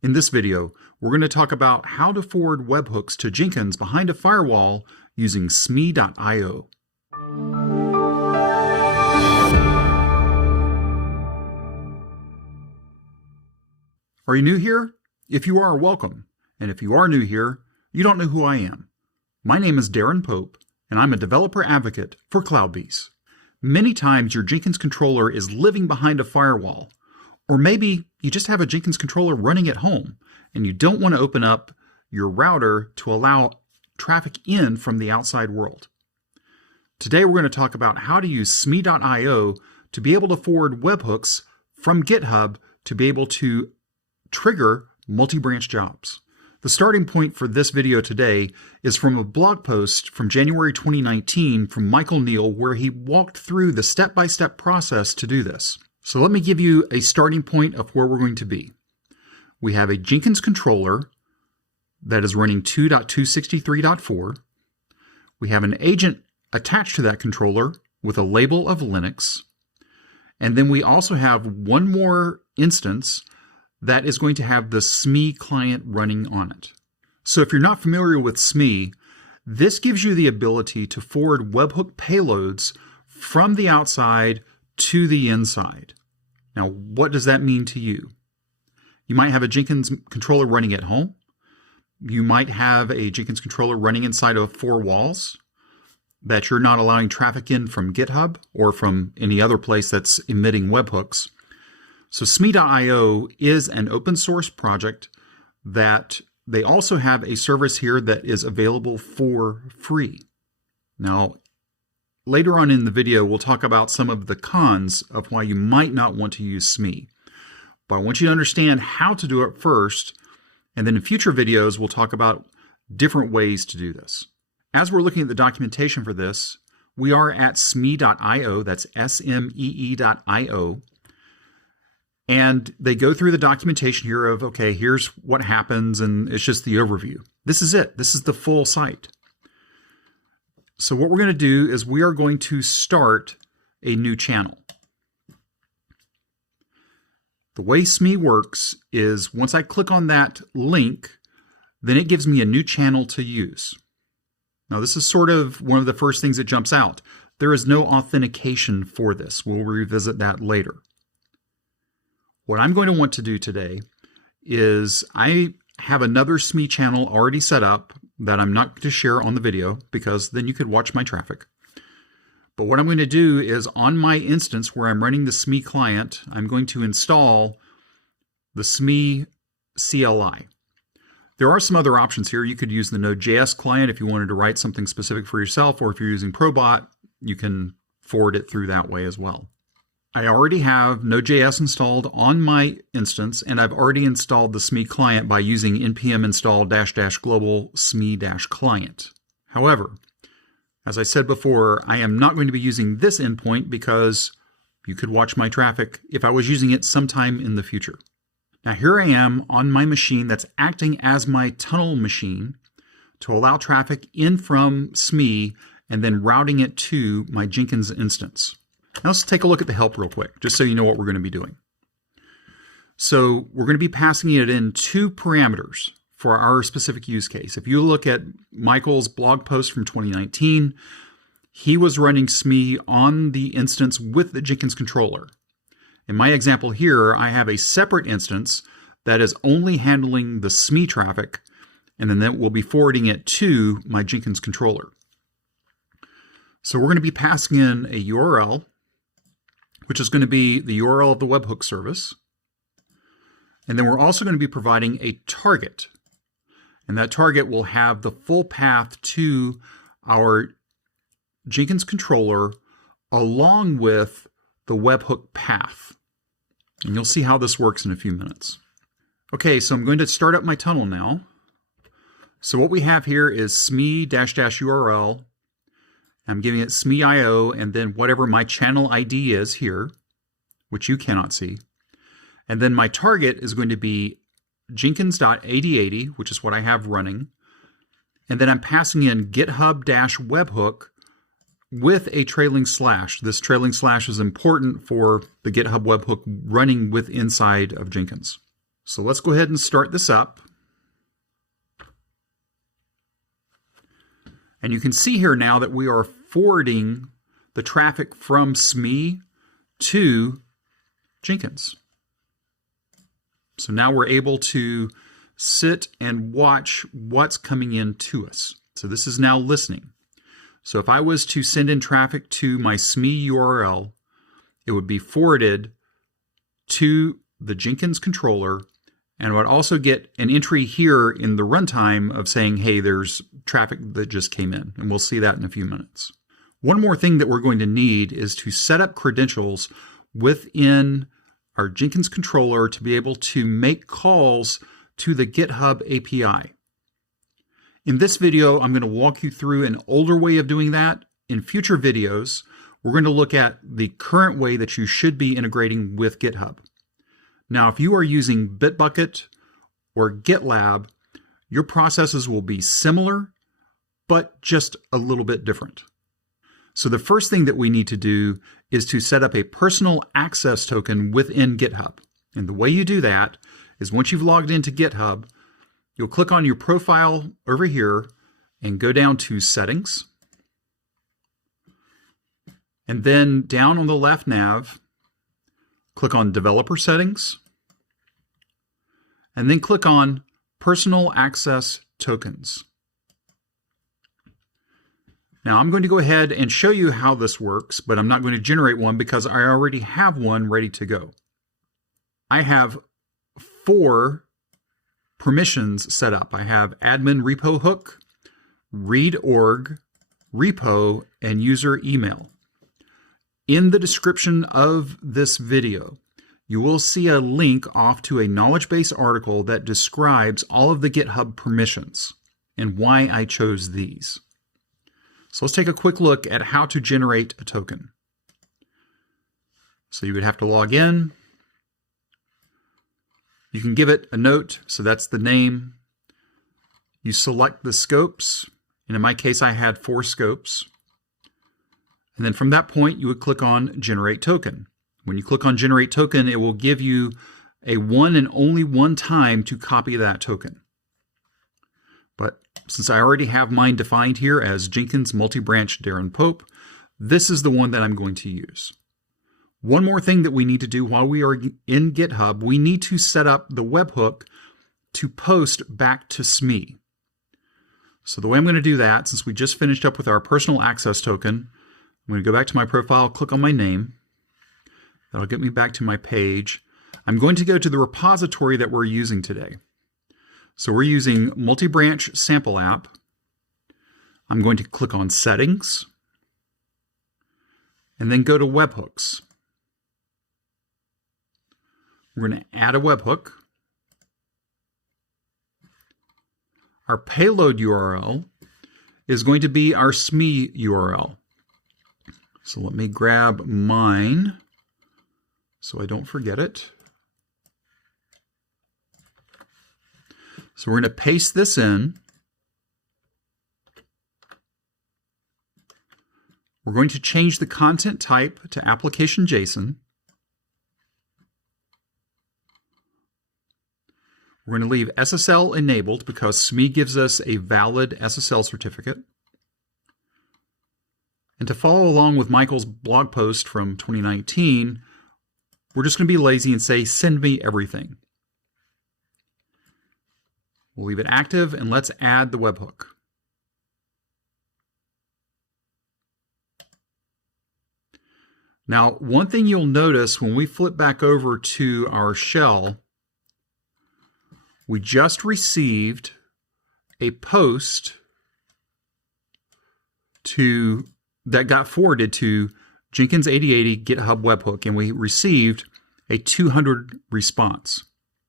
In this video, we're going to talk about how to forward webhooks to Jenkins behind a firewall using smee.io. Are you new here? If you are, welcome. And if you are new here, you don't know who I am. My name is Darren Pope, and I'm a developer advocate for CloudBees. Many times your Jenkins controller is living behind a firewall, or maybe you just have a Jenkins controller running at home and you don't want to open up your router to allow traffic in from the outside world. Today we're going to talk about how to use smee.io to be able to forward webhooks from GitHub to be able to trigger multi-branch jobs. The starting point for this video today is from a blog post from January 2019 from Michael Neal, where he walked through the step-by-step process to do this. So let me give you a starting point of where we're going to be. We have a Jenkins controller that is running 2.263.4. We have an agent attached to that controller with a label of Linux. And then we also have one more instance that is going to have the smee client running on it. So if you're not familiar with smee, this gives you the ability to forward webhook payloads from the outside to the inside. Now, what does that mean to you? You might have a Jenkins controller running at home. You might have a Jenkins controller running inside of four walls that you're not allowing traffic in from GitHub or from any other place that's emitting webhooks. So smee.io is an open source project that they also have a service here that is available for free. Now, later on in the video, we'll talk about some of the cons of why you might not want to use smee. But I want you to understand how to do it first, and then in future videos, we'll talk about different ways to do this. As we're looking at the documentation for this, we are at smee.io, that's smee.io. And they go through the documentation here of, okay, here's what happens, and it's just the overview. This is it. This is the full site. So what we're going to do is we are going to start a new channel. The way smee works is once I click on that link, then it gives me a new channel to use. Now this is sort of one of the first things that jumps out. There is no authentication for this. We'll revisit that later. What I'm going to want to do today is I have another smee channel already set up that I'm not going to share on the video because then you could watch my traffic. But what I'm going to do is on my instance where I'm running the smee client, I'm going to install the smee CLI. There are some other options here. You could use the Node.js client if you wanted to write something specific for yourself, or if you're using Probot, you can forward it through that way as well. I already have Node.js installed on my instance, and I've already installed the smee client by using npm install -- global smee-client. However, as I said before, I am not going to be using this endpoint because you could watch my traffic if I was using it sometime in the future. Now here I am on my machine that's acting as my tunnel machine to allow traffic in from smee and then routing it to my Jenkins instance. Now let's take a look at the help real quick, just so you know what we're going to be doing. So we're going to be passing it in two parameters for our specific use case. If you look at Michael's blog post from 2019, he was running smee on the instance with the Jenkins controller. In my example here, I have a separate instance that is only handling the smee traffic, and then that will be forwarding it to my Jenkins controller. So we're going to be passing in a URL, which is going to be the URL of the webhook service. And then we're also going to be providing a target. And that target will have the full path to our Jenkins controller along with the webhook path. And you'll see how this works in a few minutes. Okay, so I'm going to start up my tunnel now. So what we have here is smee-URL. I'm giving it smee.io and then whatever my channel ID is here, which you cannot see. And then my target is going to be Jenkins.8080, which is what I have running. And then I'm passing in GitHub-webhook with a trailing slash. This trailing slash is important for the GitHub webhook running with inside of Jenkins. So let's go ahead and start this up. And you can see here now that we are forwarding the traffic from SME to Jenkins. So now we're able to sit and watch what's coming in to us. So this is now listening. So if I was to send in traffic to my SME URL, it would be forwarded to the Jenkins controller, and I would also get an entry here in the runtime of saying, hey, there's traffic that just came in, and we'll see that in a few minutes. One more thing that we're going to need is to set up credentials within our Jenkins controller to be able to make calls to the GitHub API. In this video, I'm going to walk you through an older way of doing that. In future videos, we're going to look at the current way that you should be integrating with GitHub. Now, if you are using Bitbucket or GitLab, your processes will be similar, but just a little bit different. So the first thing that we need to do is to set up a personal access token within GitHub. And the way you do that is once you've logged into GitHub, you'll click on your profile over here and go down to Settings. And then down on the left nav, click on Developer Settings. And then click on Personal Access Tokens. Now I'm going to go ahead and show you how this works, but I'm not going to generate one because I already have one ready to go. I have 4 permissions set up. I have admin repo hook, read org, repo, and user email. In the description of this video, you will see a link off to a knowledge base article that describes all of the GitHub permissions and why I chose these. So let's take a quick look at how to generate a token. So you would have to log in. You can give it a note, so that's the name. You select the scopes, and in my case I had 4 scopes. And then from that point you would click on Generate Token. When you click on Generate Token, it will give you a one and only one time to copy that token. But since I already have mine defined here as Jenkins Multibranch Darren Pope, this is the one that I'm going to use. One more thing that we need to do while we are in GitHub, we need to set up the webhook to post back to SME. So the way I'm going to do that, since we just finished up with our personal access token, I'm going to go back to my profile, click on my name. That'll get me back to my page. I'm going to go to the repository that we're using today. So we're using Multibranch Sample App. I'm going to click on Settings, and then go to Webhooks. We're going to add a webhook. Our payload URL is going to be our SME URL. So let me grab mine so I don't forget it. So we're going to paste this in. We're going to change the content type to application JSON. We're going to leave SSL enabled because SME gives us a valid SSL certificate. And to follow along with Michael's blog post from 2019, we're just going to be lazy and say, send me everything. We'll leave it active and let's add the webhook. Now, one thing you'll notice when we flip back over to our shell, we just received a post that got forwarded to Jenkins 8080 GitHub webhook, and we received a 200 response.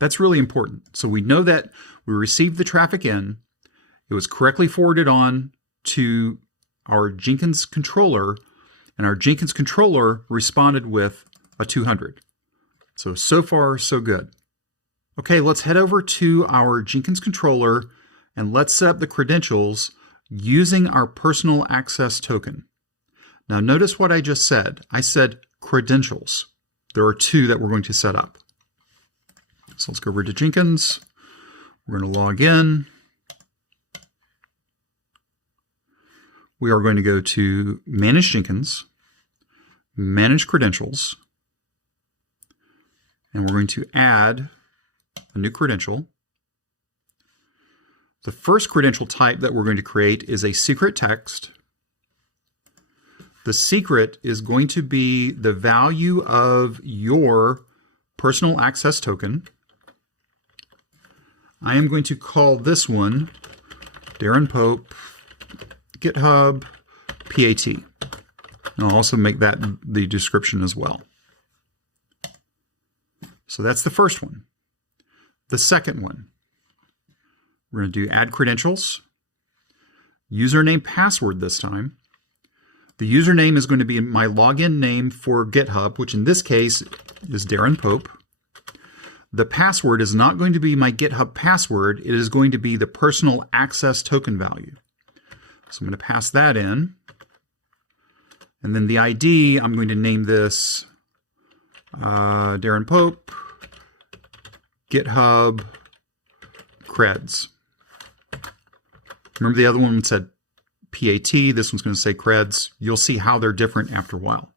That's really important. So we know that we received the traffic in, it was correctly forwarded on to our Jenkins controller, and our Jenkins controller responded with a 200. So far, so good. Okay, let's head over to our Jenkins controller and let's set up the credentials using our personal access token. Now notice what I just said. I said credentials. There are 2 that we're going to set up. So let's go over to Jenkins. We're going to log in. We are going to go to Manage Jenkins, Manage Credentials, and we're going to add a new credential. The first credential type that we're going to create is a secret text. The secret is going to be the value of your personal access token. I am going to call this one Darren Pope GitHub PAT. And I'll also make that the description as well. So that's the first one. The second one, we're going to do add credentials, username, password this time. The username is going to be my login name for GitHub, which in this case is Darren Pope. The password is not going to be my GitHub password. It is going to be the personal access token value. So I'm going to pass that in. And then the ID, I'm going to name this Darren Pope GitHub Creds. Remember the other one said PAT. This one's going to say Creds. You'll see how they're different after a while.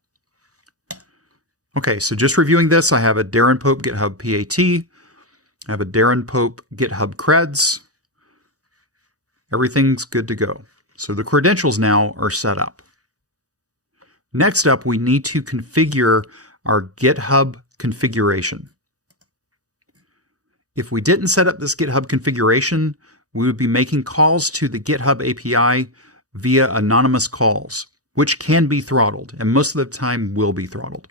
Okay, so just reviewing this, I have a Darren Pope GitHub PAT. I have a Darren Pope GitHub Creds. Everything's good to go. So the credentials now are set up. Next up, we need to configure our GitHub configuration. If we didn't set up this GitHub configuration, we would be making calls to the GitHub API via anonymous calls, which can be throttled, and most of the time will be throttled.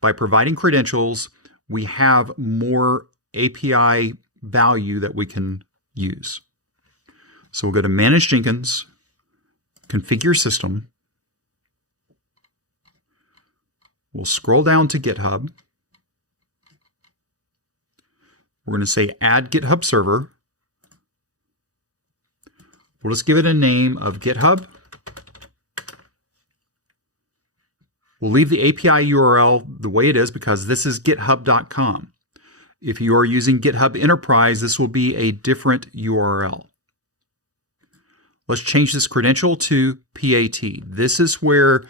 By providing credentials, we have more API value that we can use. So we'll go to Manage Jenkins, Configure System. We'll scroll down to GitHub. We're going to say Add GitHub Server. We'll just give it a name of GitHub. We'll leave the API URL the way it is because this is github.com. If you are using GitHub Enterprise, this will be a different URL. Let's change this credential to PAT. This is where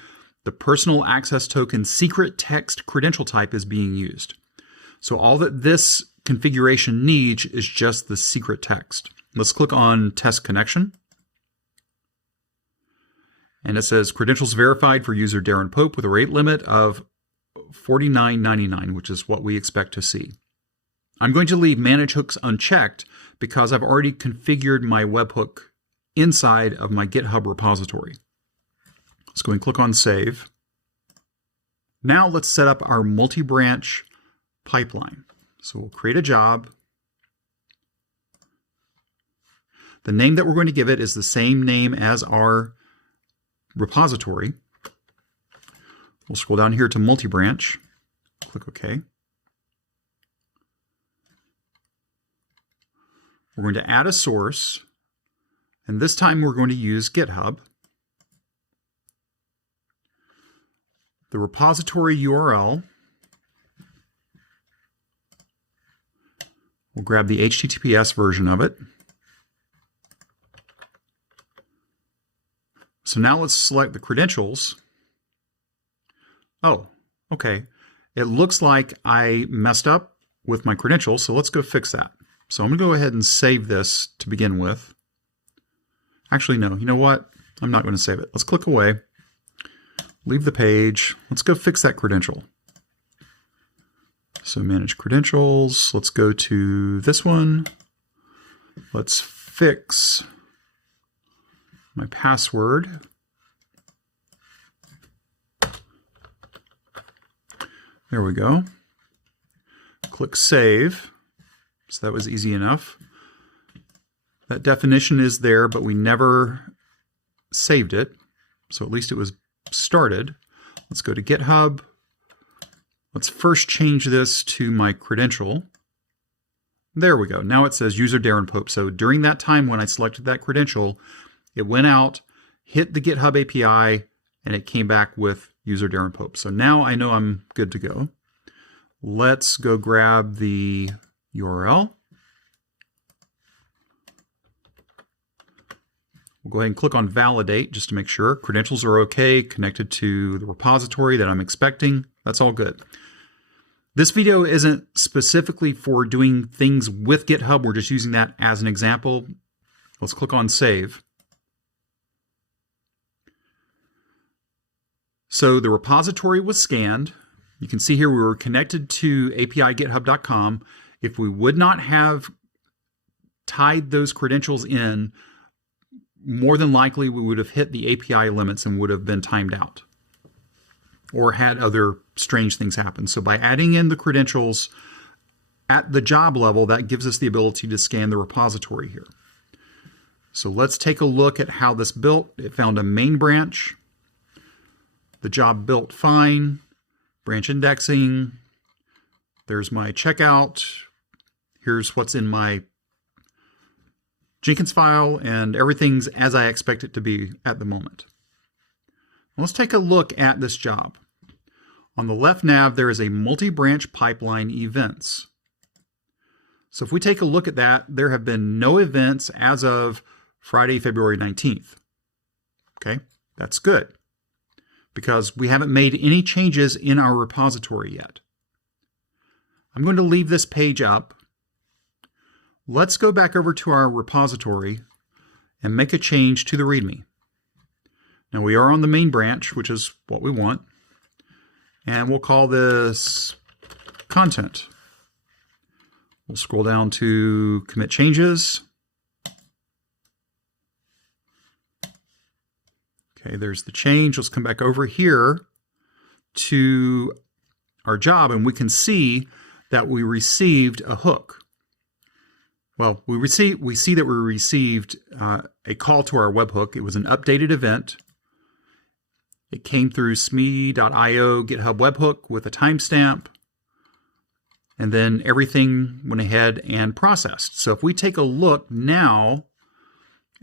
the personal access token secret text credential type is being used. So all that this configuration needs is just the secret text. Let's click on Test Connection. And it says credentials verified for user Darren Pope with a rate limit of $49.99, which is what we expect to see. I'm going to leave Manage Hooks unchecked because I've already configured my webhook inside of my GitHub repository. Let's go and click on Save. Now let's set up our multi-branch pipeline. So we'll create a job. The name that we're going to give it is the same name as our repository. We'll scroll down here to multi-branch, click OK. We're going to add a source, and this time we're going to use GitHub. The repository URL, we'll grab the HTTPS version of it. So now let's select the credentials. Oh, okay. It looks like I messed up with my credentials, so let's go fix that. So I'm going to go ahead and save this to begin with. Actually, no. You know what? I'm not going to save it. Let's click away. Leave the page. Let's go fix that credential. So manage credentials. Let's go to this one. Let's fix my password. There we go. Click Save. So that was easy enough. That definition is there, but we never saved it. So at least it was started. Let's go to GitHub. Let's first change this to my credential. There we go. Now it says user Darren Pope. So during that time when I selected that credential, it went out, hit the GitHub API, and it came back with user Darren Pope. So now I know I'm good to go. Let's go grab the URL. We'll go ahead and click on validate just to make sure credentials are okay, connected to the repository that I'm expecting. That's all good. This video isn't specifically for doing things with GitHub. We're just using that as an example. Let's click on save. So the repository was scanned. You can see here we were connected to api.github.com. If we would not have tied those credentials in, more than likely we would have hit the API limits and would have been timed out or had other strange things happen. So by adding in the credentials at the job level, that gives us the ability to scan the repository here. So let's take a look at how this built. It found a main branch. The job built fine. Branch indexing. There's my checkout. Here's what's in my Jenkins file, and everything's as I expect it to be at the moment. Let's take a look at this job. On the left nav, there is a Multibranch Pipeline Events. So if we take a look at that, there have been no events as of Friday, February 19th. Okay, that's good because we haven't made any changes in our repository yet. I'm going to leave this page up. Let's go back over to our repository and make a change to the README. Now we are on the main branch, which is what we want. And we'll call this content. We'll scroll down to commit changes. Okay, there's the change. Let's come back over here to our job and we can see that we received a hook. Well, we see that we received a call to our webhook. It was an updated event. It came through smee.io GitHub webhook with a timestamp. And then everything went ahead and processed. So if we take a look now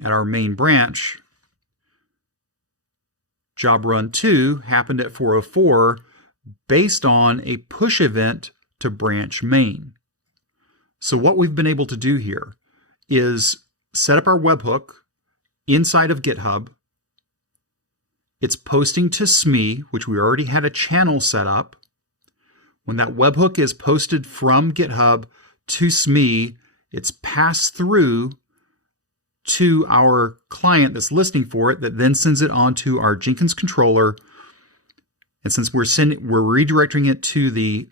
at our main branch, job run 2 happened at 4:04 based on a push event to branch main. So what we've been able to do here is set up our webhook inside of GitHub. It's posting to smee, which we already had a channel set up. When that webhook is posted from GitHub to smee, it's passed through to our client that's listening for it, that then sends it on to our Jenkins controller. And since we're redirecting it to the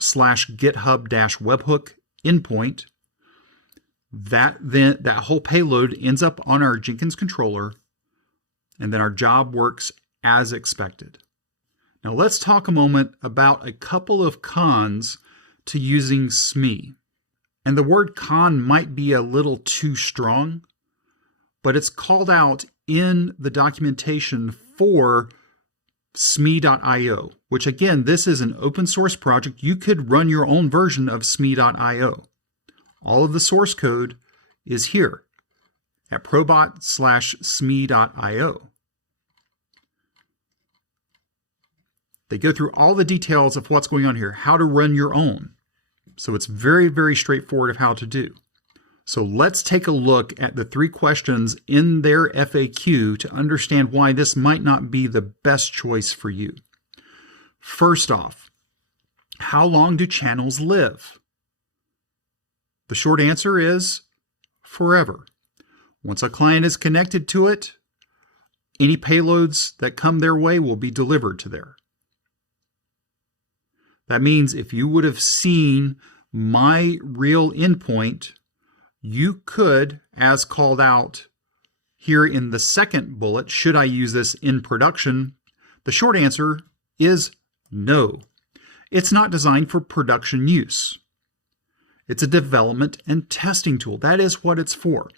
/github-webhook endpoint, that whole payload ends up on our Jenkins controller, and then our job works as expected. Now let's talk a moment about a couple of cons to using smee. And the word con might be a little too strong, but it's called out in the documentation for smee.io, which again, this is an open source project. You could run your own version of smee.io. All of the source code is here at probot/smee.io. They go through all the details of what's going on here, how to run your own. So it's very, very straightforward of how to do. So let's take a look at the 3 questions in their FAQ to understand why this might not be the best choice for you. First off, how long do channels live? The short answer is forever. Once a client is connected to it, any payloads that come their way will be delivered to there. That means if you would have seen my real endpoint, you could, as called out here in the second bullet, should I use this in production? The short answer is no. It's not designed for production use. It's a development and testing tool. That is what it's for.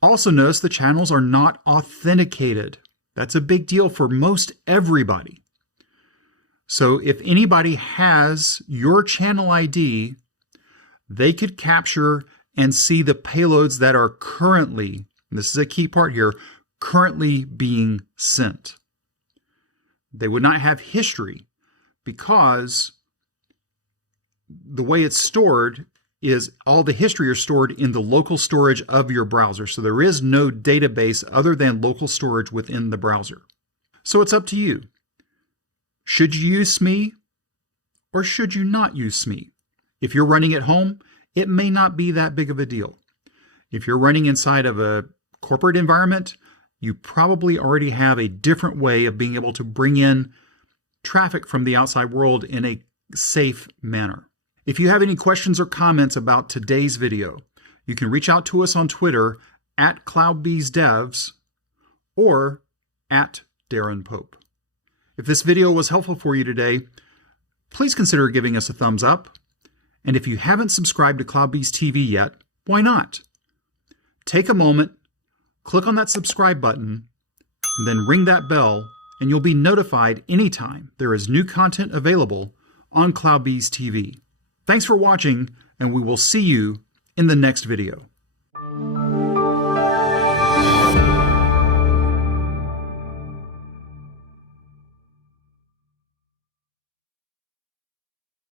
Also notice the channels are not authenticated. That's a big deal for most everybody. So if anybody has your channel ID, they could capture and see the payloads that are currently, and this is a key part here, currently being sent. They would not have history because the way it's stored is all the history are stored in the local storage of your browser. So there is no database other than local storage within the browser. So it's up to you. Should you use SME or should you not use SME? If you're running at home, it may not be that big of a deal. If you're running inside of a corporate environment, you probably already have a different way of being able to bring in traffic from the outside world in a safe manner. If you have any questions or comments about today's video, you can reach out to us on Twitter at CloudBeesDevs or at Darren Pope. If this video was helpful for you today, please consider giving us a thumbs up. And if you haven't subscribed to CloudBees TV yet, why not? Take a moment, click on that subscribe button, and then ring that bell, and you'll be notified anytime there is new content available on CloudBees TV. Thanks for watching, and we will see you in the next video.